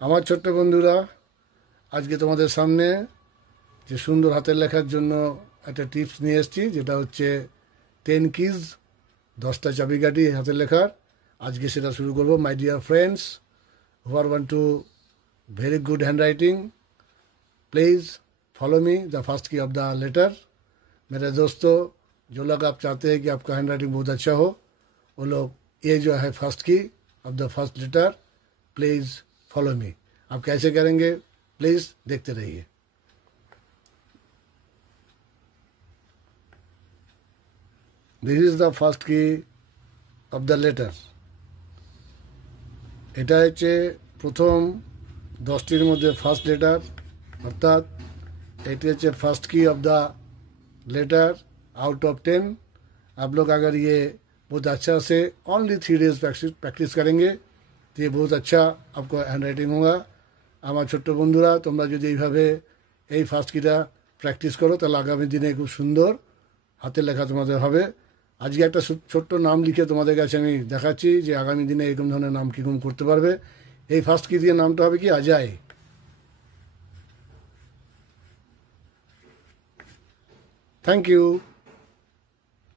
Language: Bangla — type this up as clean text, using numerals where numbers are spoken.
আমার ছোট্ট বন্ধুরা, আজকে তোমাদের সামনে যে সুন্দর হাতের লেখার জন্য একটা টিপস নিয়ে এসেছি, যেটা হচ্ছে 10 কিজ, 10টা চাবিকাঠি হাতের লেখার। আজকে সেটা শুরু করব। My dear friends who are want to very good handwriting, please follow me the first key of the letter। मेरे दोस्तों, जो लोग आप चाहते हैं कि आपका हैंड राइटिंग बहुत अच्छा हो, वो लोग ये जो है first key of the first letter, please follow me. आप कैसे करेंगे प्लीज़ देखते रहिए। This is the first key of the letter. এটা হচ্ছে প্রথম 10টির মধ্যে ফার্স্ট লেটার, অর্থাৎ एटी है first key of the letter out of 10। आप लोग अगर ये बहुत अच्छा से ओनली 3 days प्रैक्टिस करेंगे तो ये बहुत अच्छा आपको हैंड राइटिंग होगा। আমার ছোট্ট বন্ধুরা, তোমরা যদি এইভাবে এই ফার্স্ট কিটা প্র্যাকটিস করো, তাহলে আগামী দিনে খুব সুন্দর হাতের লেখা তোমাদের হবে। আজকে একটা ছোট্ট নাম লিখে তোমাদের কাছে আমি দেখাচ্ছি যে আগামী দিনে এরকম ধরনের নাম কীরকম করতে পারবে। এই ফার্স্ট কি দিয়ে নামটা হবে কি অজয়। Thank you.